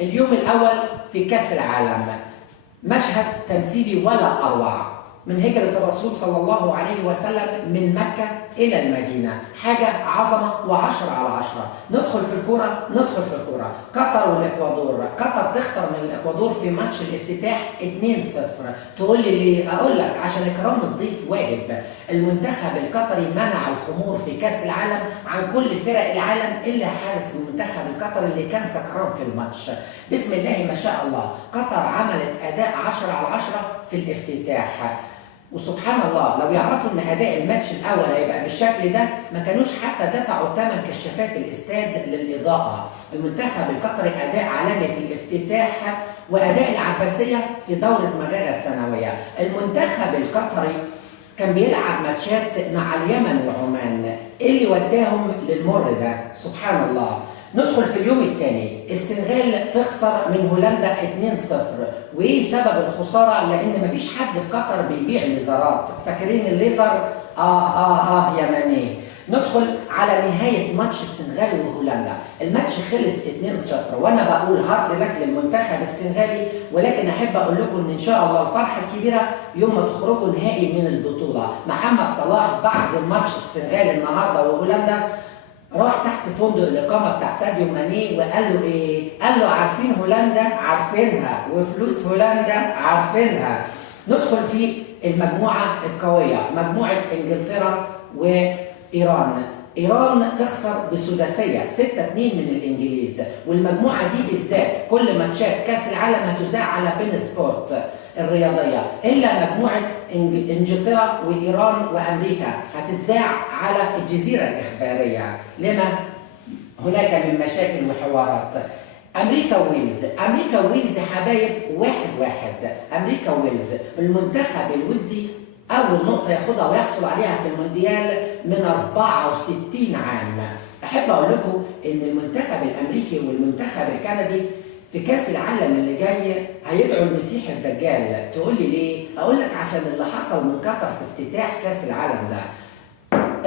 اليوم الأول في كأس العالم، مشهد تمثيلي ولا أروع من هجرة الرسول صلى الله عليه وسلم من مكة إلى المدينة، حاجة عظمة و10 على 10. ندخل في الكورة، قطر والإكوادور. قطر تخسر من الإكوادور في ماتش الافتتاح 2-0. تقول لي ليه؟ أقول لك عشان إكرام الضيف واجب. المنتخب القطري منع الخمور في كأس العالم عن كل فرق العالم إلا حارس المنتخب القطري اللي كان سكران في الماتش. بسم الله ما شاء الله، قطر عملت أداء 10 على 10 في الافتتاح. وسبحان الله لو يعرفوا ان اداء الماتش الاول هيبقى بالشكل ده ما كانوش حتى دفعوا ثمن كشافات الاستاد للاضاءه. المنتخب القطري اداء عالمي في الافتتاح واداء العباسيه في دوره مغارة السنويه. المنتخب القطري كان بيلعب ماتشات مع اليمن وعمان، ايه اللي وداهم للمر ده؟ سبحان الله. ندخل في اليوم الثاني، السنغال تخسر من هولندا 2-0. وايه سبب الخساره؟ لان مفيش حد في قطر بيبيع ليزرات، فاكرين الليزر؟ يا ماني. ندخل على نهايه ماتش السنغال وهولندا، الماتش خلص 2-0 وانا بقول هارد لك للمنتخب السنغالي، ولكن احب اقول لكم ان شاء الله الفرحه الكبيره يوم ما تخرجوا نهائي من البطوله. محمد صلاح بعد ماتش السنغال النهارده وهولندا راح تحت فندق الإقامة بتاع ساديو ماني وقال له إيه؟ قال له عارفين هولندا؟ عارفينها، وفلوس هولندا عارفينها. ندخل في المجموعة القوية، مجموعة إنجلترا وإيران. إيران تخسر بسداسية 6-2 من الإنجليز، والمجموعة دي بالذات كل ماتشات كأس العالم هتذاع على بين سبورت الرياضية، إلا مجموعة إنجلترا وإيران وأمريكا هتتذاع على الجزيرة الإخبارية لما هناك من مشاكل وحوارات. أمريكا وويلز حبايب 1-1. أمريكا وويلز، المنتخب الويلزي أول نقطة ياخدها ويحصل عليها في المونديال من 64 عام. أحب أقول لكم إن المنتخب الأمريكي والمنتخب الكندي في كأس العالم اللي جاي هيدعوا المسيح الدجال. تقول لي ليه؟ أقول لك عشان اللي حصل من قطر في افتتاح كأس العالم ده.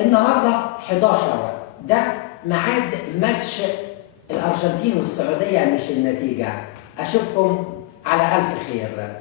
النهارده 11 ده ميعاد ماتش الأرجنتين والسعودية مش النتيجة. أشوفكم على ألف خير.